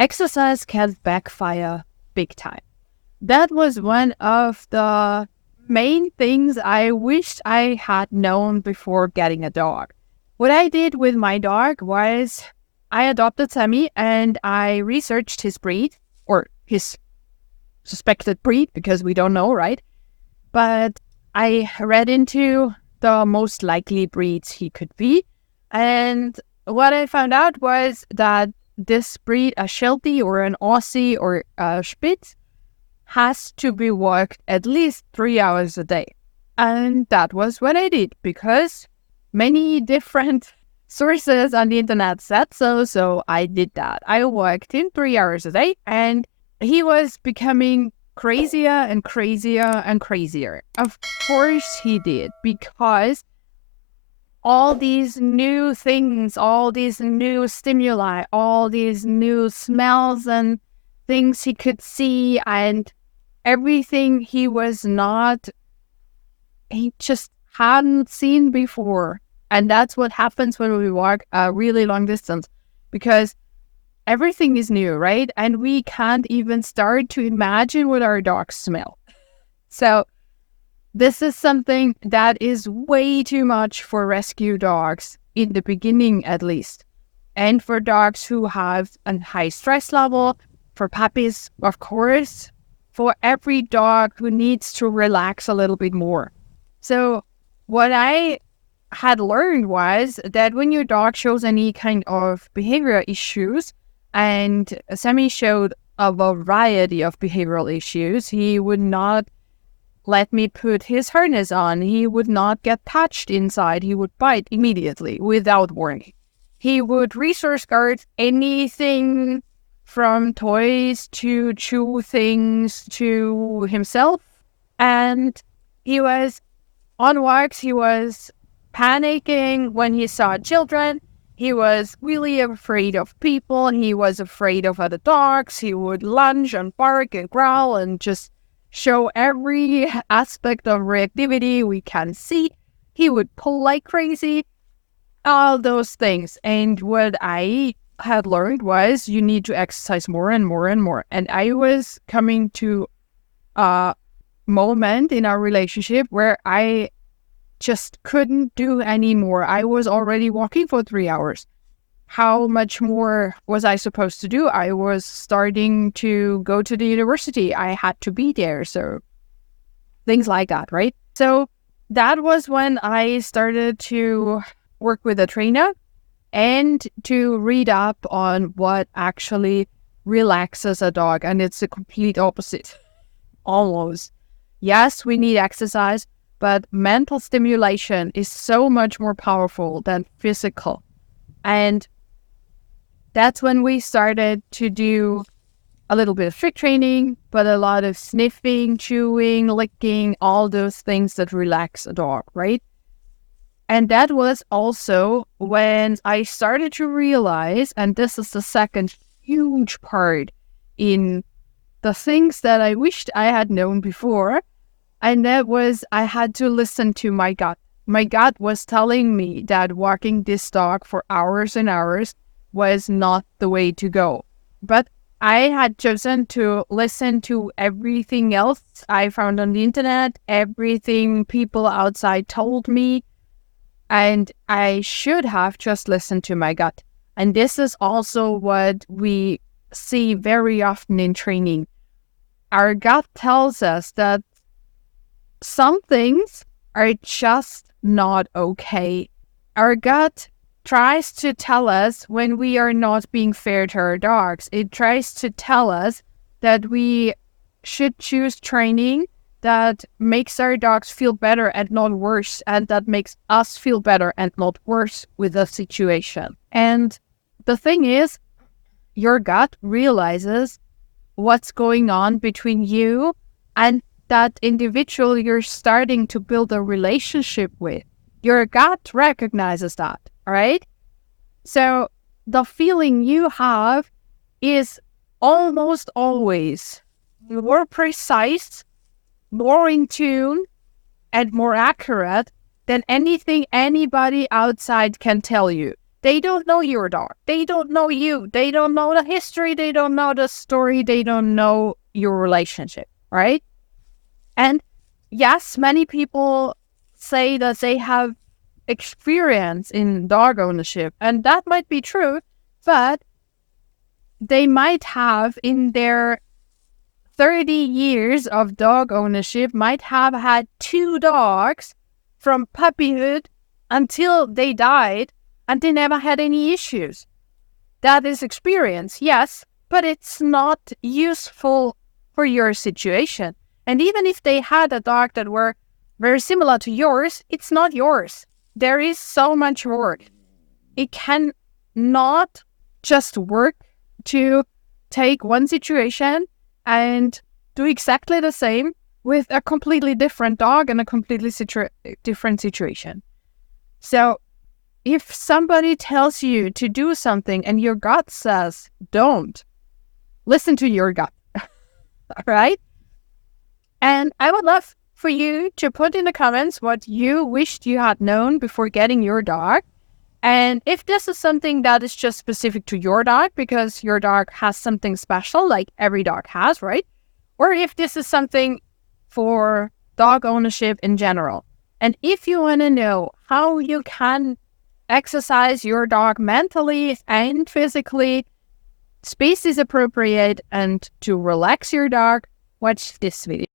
exercise can backfire big time. That was one of the main things I wished I had known before getting a dog. What I did with my dog was I adopted Sammy and I researched his breed or his suspected breed because we don't know, right? But I read into the most likely breeds he could be. And what I found out was that this breed, a Sheltie or an Aussie or a Spitz, has to be walked at least 3 hours a day. And that was what I did because many different sources on the internet said so. So I did that. I walked him 3 hours a day and he was becoming crazier and crazier and crazier. Of course he did, because all these new things, all these new stimuli, all these new smells and things he could see and everything he just hadn't seen before. And that's what happens when we walk a really long distance, because everything is new, right? And we can't even start to imagine what our dogs smell. So this is something that is way too much for rescue dogs, in the beginning at least. And for dogs who have a high stress level, for puppies, of course, for every dog who needs to relax a little bit more. So what I had learned was that when your dog shows any kind of behavioral issues, and Sammy showed a variety of behavioral issues, he would not let me put his harness on. He would not get touched inside. He would bite immediately without warning. He would resource guard anything from toys to chew things to himself. And he was on walks. He was panicking when he saw children. He was really afraid of people. He was afraid of other dogs. He would lunge and bark and growl and just show every aspect of reactivity we can see. He would pull like crazy, all those things. And what I had learned was you need to exercise more and more and more. And I was coming to a moment in our relationship where I just couldn't do any more. I was already walking for 3 hours. How much more was I supposed to do? I was starting to go to the university. I had to be there. So things like that, right? So that was when I started to work with a trainer and to read up on what actually relaxes a dog. And it's the complete opposite, almost. Yes, we need exercise, but mental stimulation is so much more powerful than physical. And that's when we started to do a little bit of trick training, but a lot of sniffing, chewing, licking, all those things that relax a dog, right? And that was also when I started to realize, and this is the second huge part in the things that I wished I had known before, and that was I had to listen to my gut. My gut was telling me that walking this dog for hours and hours was not the way to go. But I had chosen to listen to everything else I found on the internet, everything people outside told me, and I should have just listened to my gut. And this is also what we see very often in training. Our gut tells us that some things are just not okay. Our gut tries to tell us when we are not being fair to our dogs. It tries to tell us that we should choose training that makes our dogs feel better and not worse, and that makes us feel better and not worse with the situation. And the thing is, your gut realizes what's going on between you and that individual you're starting to build a relationship with. Your gut recognizes that, all right? So the feeling you have is almost always more precise, more in tune, and more accurate than anything anybody outside can tell you. They don't know your dog. They don't know you. They don't know the history. They don't know the story. They don't know your relationship, right? And yes, many people say that they have experience in dog ownership, and that might be true, but they might have in their 30 years of dog ownership might have had 2 dogs from puppyhood until they died, and they never had any issues. That is experience, yes, but it's not useful for your situation. And even if they had a dog that were very similar to yours, it's not yours. There is so much work. It can not just work to take one situation and do exactly the same with a completely different dog and a completely different situation. So if somebody tells you to do something and your gut says don't, listen to your gut, all right? And I would love for you to put in the comments what you wished you had known before getting your dog. And if this is something that is just specific to your dog because your dog has something special like every dog has, right? Or if this is something for dog ownership in general. And if you want to know how you can exercise your dog mentally and physically, species appropriate, and to relax your dog, watch this video.